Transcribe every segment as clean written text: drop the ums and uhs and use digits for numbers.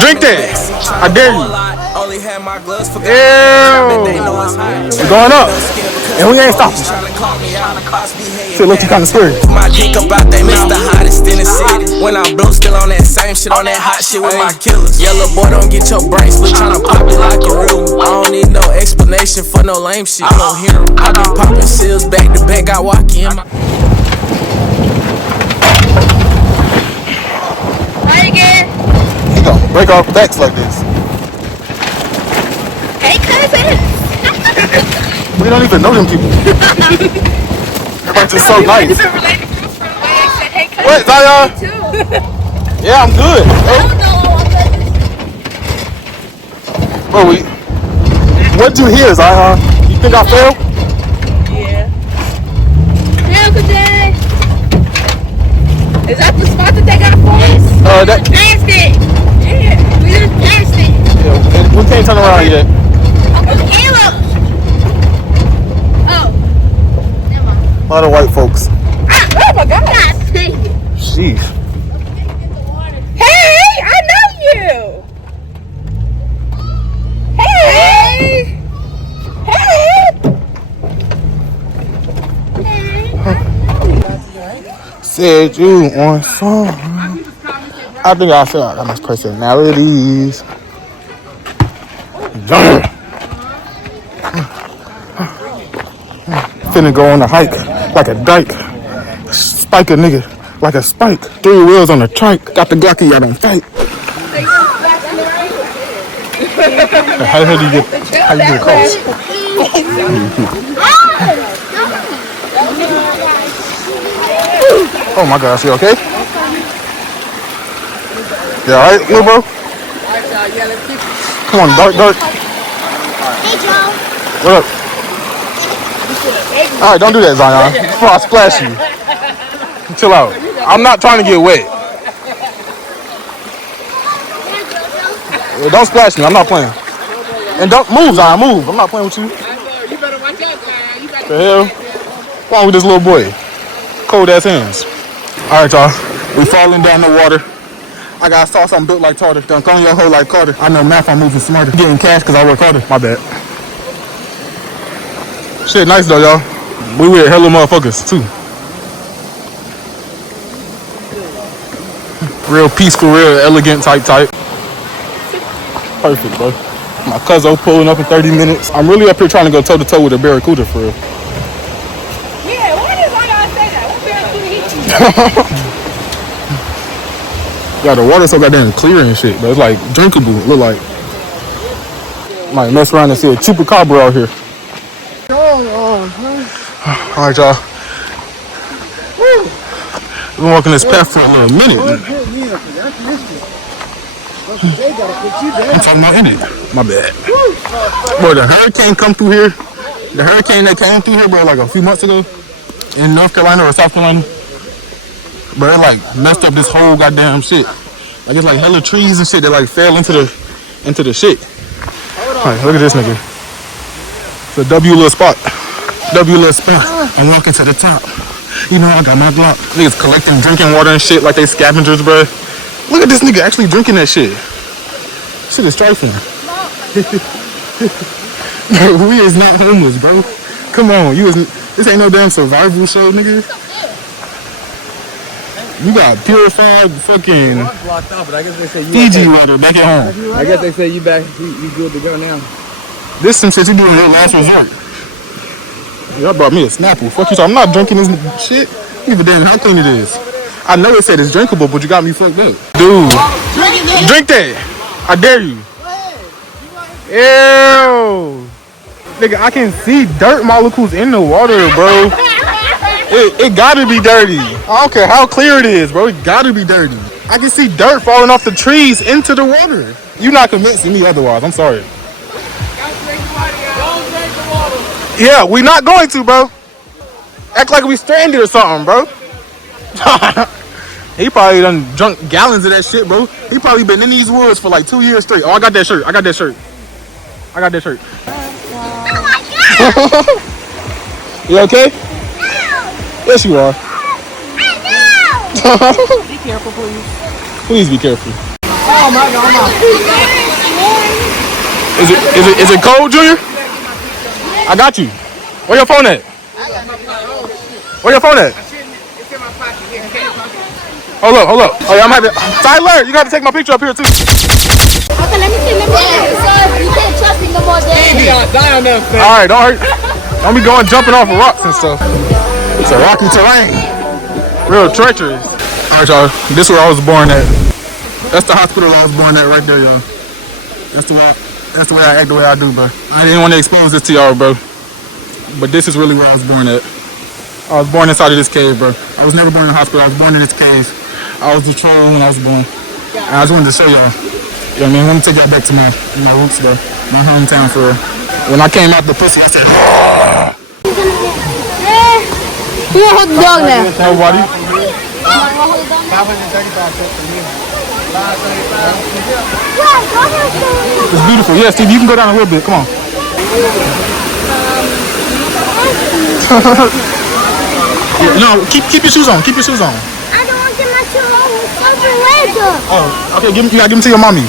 Drink that. I dare you. Ew. We're going up. And we ain't stopping. Shit looking kind of scary. My dick about they miss the hottest in the city. When I'm blue, still on that same shit, on that hot shit with my killers. Yellow boy, don't get your brain split, tryna pop it like a room. I don't need no explanation for no lame shit. You don't hear him. I been popping seals back to back. I walk in. Right again. You gonna break our backs like this? Hey, cousin. We don't even know them people. Everybody's just so nice. What, Zion? Yeah, I'm good. Bro, what'd you hear, Zion? You think I failed? Yeah. Yeah, Uncle Jay. Is that the spot that they got for us? That. Passed it. Yeah, we just passed it. Yeah, we can't turn around yet. A lot of white folks. Oh my God! Sheesh. Hey, I know you. Hey, Said you on song. I think I said I got my personalities. Finna go on a hike like a dyke. Spike a nigga like a spike. 3 wheels on a trike. Got the Glocky out on fight. How do you get across? Oh my gosh, you okay? You alright, little bro? Come on, Dart. Hey, Joe. What up? Alright, don't do that, Zion. Before I splash you. Chill out. I'm not trying to get wet. Yeah, don't splash me. I'm not playing. And don't move, Zion. Move. I'm not playing with you. You better watch out, Zion. You better. The hell? What's wrong with this little boy? Cold ass hands. Alright, y'all. We falling down the water. I got saw something built like tartar. Dunk on your hoe like Carter. I know math, I'm moving smarter. Getting cash because I work harder. My bad. Shit nice though, y'all. We with hella motherfuckers too. Real peaceful, real elegant type. Perfect, bro. My cousin pulling up in 30 minutes. I'm really up here trying to go toe to toe with a barracuda for real. Yeah, why did I say that? What barracuda hit you? Yeah, the water so goddamn clear and shit, but it's like drinkable. It look like might mess around and see a chupacabra out here. All right, y'all. We've been walking this path for a little minute. I'm talking about in it. My bad. Bro, the hurricane come through here. The hurricane that came through here, bro, like a few months ago in North Carolina or South Carolina. Bro, it like messed up this whole goddamn shit. Like it's like hella trees and shit that like fell into the shit. Alright, look at this nigga. It's a W little spot. I'm walking to the top. You know I got my Glock. Niggas collecting drinking water and shit like they scavengers, bro. Look at this nigga actually drinking that shit. Shit is trifling. We is not homeless, bro. Come on, this ain't no damn survival show, nigga. You got purified fucking Blocked out, but I guess they say you Fiji water back at home. I guess they say you back. You good to go now. This some shit you doing your last resort. Y'all brought me a Snapple. Fuck you, so I'm not drinking this shit. Give a damn how clean it is. I know it said it's drinkable, but you got me fucked up. Dude, drink that. I dare you. Ew. Nigga, I can see dirt molecules in the water, bro. It gotta be dirty. I don't care how clear it is, bro. It gotta be dirty. I can see dirt falling off the trees into the water. You're not convincing me otherwise. I'm sorry. Yeah, we not going to, bro. Act like we stranded or something, bro. He probably done drunk gallons of that shit, bro. He probably been in these woods for like 2 years straight. Oh, I got that shirt. You okay? No. Yes, you are. I know. Be careful, please. Please be careful. Is it cold, Junior? I got you. Where your phone at? Where your phone at? Hold up. Oh, yeah, I'm having Tyler, you gotta take my picture up here too. Okay, let me see. You can't trust me no more, Dad. Alright, don't be going jumping off of rocks and stuff. It's a rocky terrain. Real treacherous. Alright, y'all. This is where I was born at. That's the hospital I was born at right there, y'all. That's the way I act the way I do, bro. I didn't want to expose this to y'all, bro. But this is really where I was born at. I was born inside of this cave, bro. I was never born in the hospital. I was born in this cave. I was the troll when I was born. And I just wanted to show y'all. You know what I mean? I want to take y'all back to my roots, bro. My hometown, for real. When I came out the pussy, I said, Who gonna hold the dog now? nobody. It's beautiful. Yeah, Steve, you can go down a little bit. Come on. No, keep your shoes on. Keep your shoes on. I don't want to get my shoes on. Something red up. Oh, okay. You gotta give them to your mommy.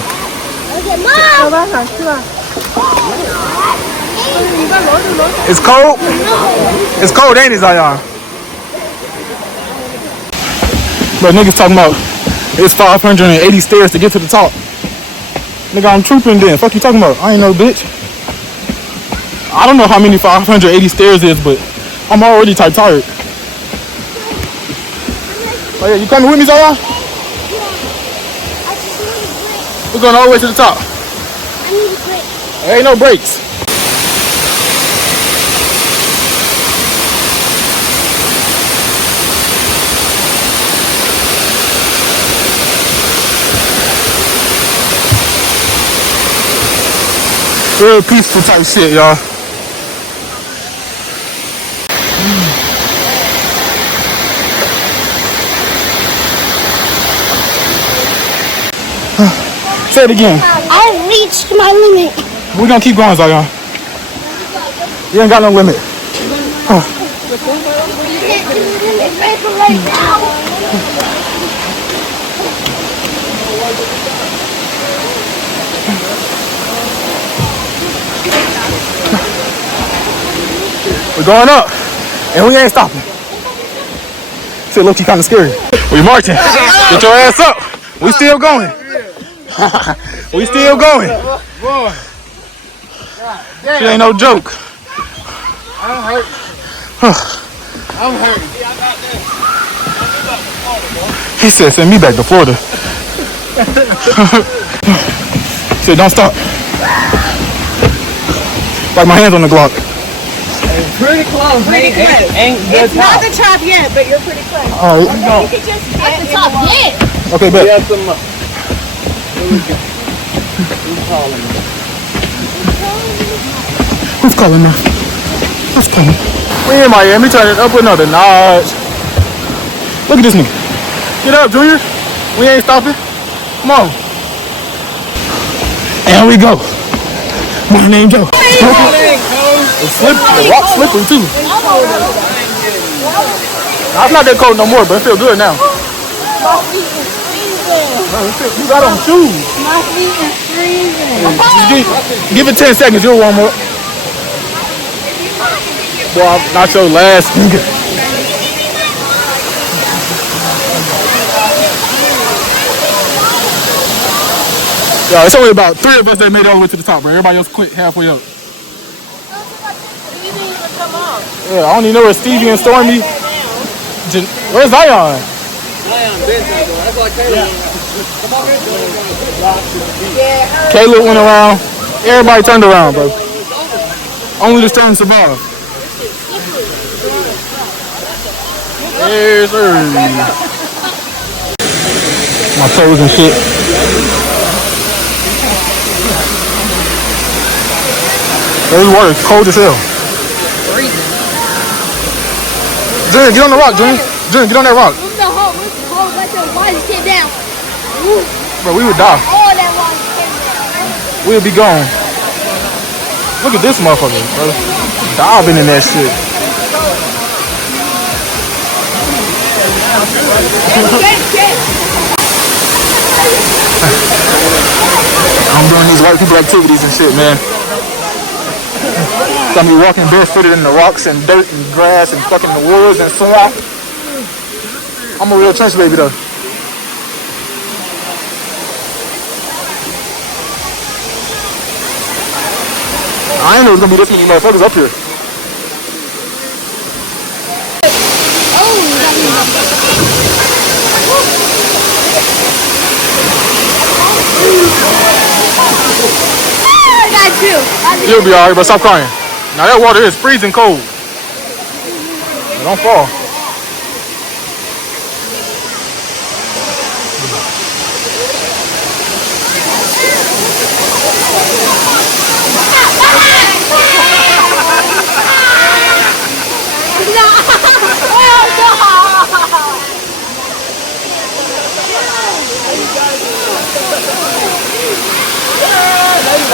Okay, Mom. It's cold. It's cold, ain't it, Zion? But niggas talking about it's 580 stairs to get to the top. Nigga, I'm trooping then. Fuck you talking about? I ain't no bitch. I don't know how many 580 stairs is, but I'm already type tired. Oh yeah, you coming with me, Zion? We're going all the way to the top. I need a break. There ain't no brakes. Real peaceful type shit, y'all. Say it again. I reached my limit. We're gonna keep going, Zion. You ain't got no limit. We're going up, and we ain't stopping. Shit, look, kind of scary. We marching. Get your ass up. We still going. We still going. Shit ain't no joke. I'm hurt. I'm hurt. He said, send me back to Florida. He said, don't stop. Like my hands on the Glock. Pretty close. Ain't It's not the top yet, but you're pretty close. All right. You can just get the top yet. Okay, bet. got some. Who's calling me? Who's calling me? Who's calling? We in Miami, turn it up another notch. Look at this nigga. Get up, Junior. We ain't stopping. Come on. And we go. My name Joe. It's slippery. The rock's slippery too. It's not that cold no more, but it feels good now. You got on shoes. My feet are freezing. Just give it 10 seconds, you'll warm up. Boy, I'm not your last nigga. Yo, it's only about 3 of us that made it all the way to the top, bro. Everybody else quit halfway up. Yeah, I don't even know where Stevie and Stormy. Where's Zion? That's like Caleb. Caleb went around. Everybody turned around, bro. Only the strong survive. Yes, sir. My toes and shit. This water is cold as hell. Junior, get on the rock, Junior. Junior, get on that rock. What's the hole? What's the hole? Let the water get down. Bro, we would die. All that water get down. We would be gone. Look at this motherfucker, bro. Diving in that shit. white people activities and shit, man. Gonna be walking barefooted in the rocks and dirt and grass and fucking the woods and swamp. I'm a real trench baby though. I ain't know it was gonna be this many motherfuckers up here. I got you. You'll be alright, but stop crying. Now that water is freezing cold. Don't fall.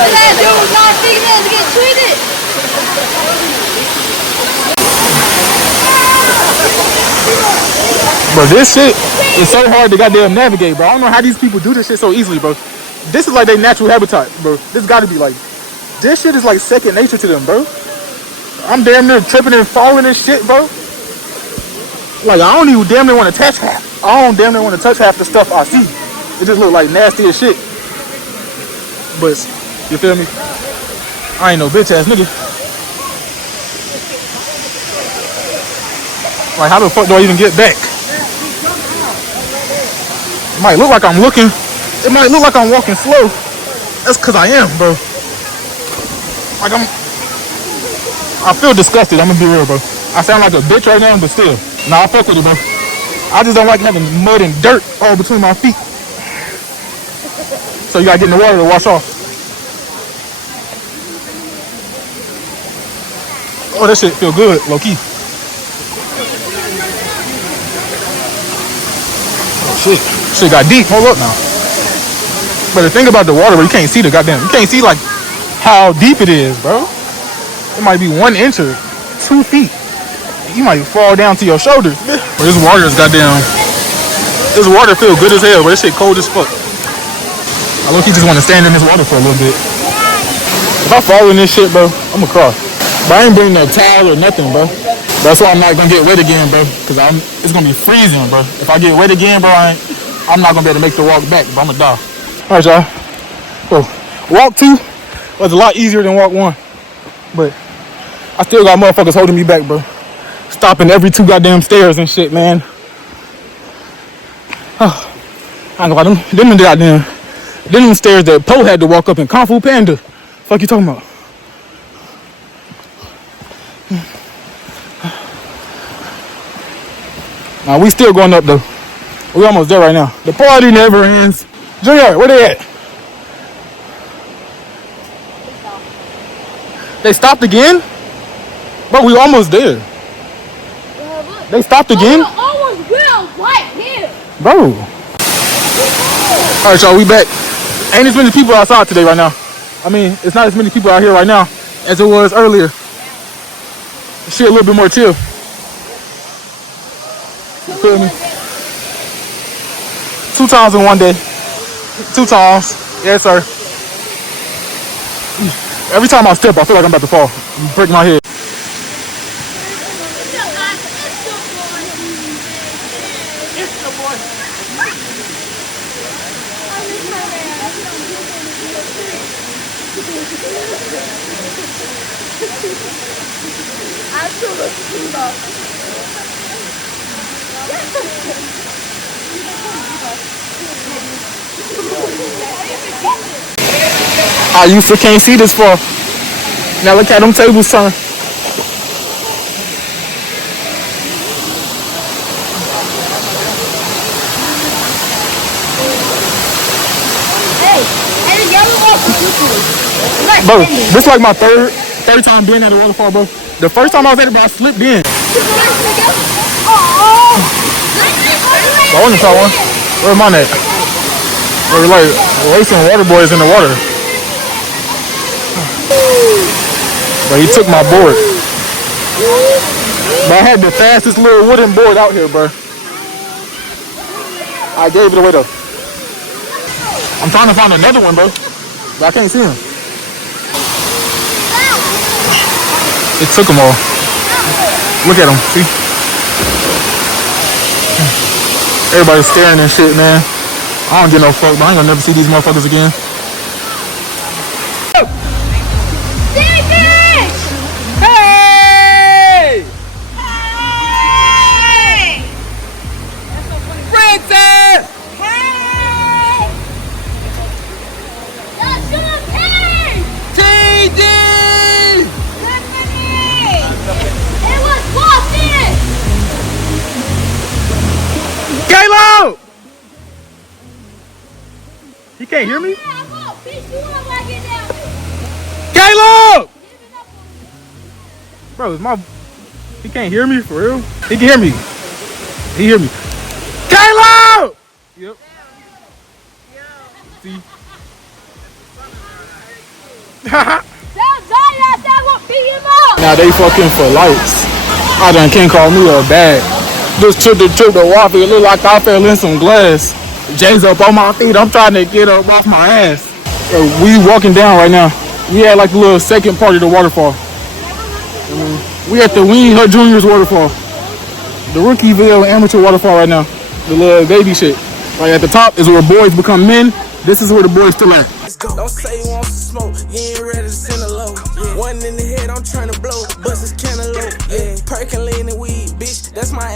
That dude was not thinking to get treated. Bro, this shit is so hard to goddamn navigate, bro. I don't know how these people do this shit so easily, bro. This is like their natural habitat, bro. This gotta be like, this shit is like second nature to them, bro. I'm damn near tripping and falling and shit, bro. Like, I don't even damn near want to touch half. I don't damn near want to touch half the stuff I see. It just look like nasty as shit. But, you feel me? I ain't no bitch ass nigga. Like, how the fuck do I even get back? It might look like I'm looking. It might look like I'm walking slow. That's cause I am, bro. Like I feel disgusted. I'm gonna be real, bro. I sound like a bitch right now, but still. Nah, I fuck with it, bro. I just don't like having mud and dirt all between my feet. So you gotta get in the water to wash off. Oh, that shit feel good, low key. Oh shit, shit got deep. Hold up now. But the thing about the water, bro, you can't see the goddamn. You can't see like how deep it is, bro. It might be 1 inch or 2 feet. You might fall down to your shoulders. But this water is goddamn. This water feel good as hell, but this shit cold as fuck. I look, he just want to stand in this water for a little bit. If I fall in this shit, bro, I'm gonna cry. But I ain't bringing no towel or nothing, bro. That's why I'm not gonna get wet again, bro. Cause it's gonna be freezing, bro. If I get wet again, bro, I'm not gonna be able to make the walk back, bro. I'm gonna die. All right, y'all. So, walk 2 was a lot easier than walk 1, but I still got motherfuckers holding me back, bro. Stopping every 2 goddamn stairs and shit, man. Oh, I ain't gonna lie, them goddamn, them stairs that Poe had to walk up in Kung Fu Panda. Fuck you talking about? Nah, we still going up though. We almost there right now. The party never ends. Junior, where they at? They stopped again? Bro, we almost there. They stopped again? Almost will right here. Bro. Alright, y'all, we back. Ain't as many people outside today right now. I mean, it's not as many people out here right now as it was earlier. Shit a little bit more chill. You feel me? 2 times in 1 day. 2 times. Yes, sir. Every time I step, I feel like I'm about to fall. Break my head. I used to can't see this far. Now look at them tables turn. Bro, this is like my third time being at a waterfall, bro. The first time I was at it, bro, I slipped in. I want to try one. Where am I at? We're like racing water boys in the water. But he took my board. But I had the fastest little wooden board out here, bro. I gave it away though. I'm trying to find another one, bro. But I can't see him. It took them all. Look at them, see? Everybody's staring and shit, man. I don't get no fuck, but I ain't gonna never see these motherfuckers again. Hey! Hey! Princess! Hey! That's your pig! TD! It was walking! Caleb! He can't hear me? I'm gonna beat you up when I get down there. Caleb! Bro, it's my... He can't hear me for real? He can hear me. He hear me. Caleb! Yep. See? Now they fucking for lights. I done can't call me a bag. This trip to Waffle, it look like I fell in some glass. Jay's up on my feet. I'm trying to get up off my ass. We walking down right now. We at like the little second part of the waterfall. We at the Ween Hut Juniors waterfall. The Rookieville amateur waterfall right now. The little baby shit. Right at the top is where boys become men. This is where the boys still at. Don't say you want some smoke, you ain't ready to send a low. One in the head, I'm trying to blow, bust this cantaloupe. Yeah, percolating weed, bitch, that's my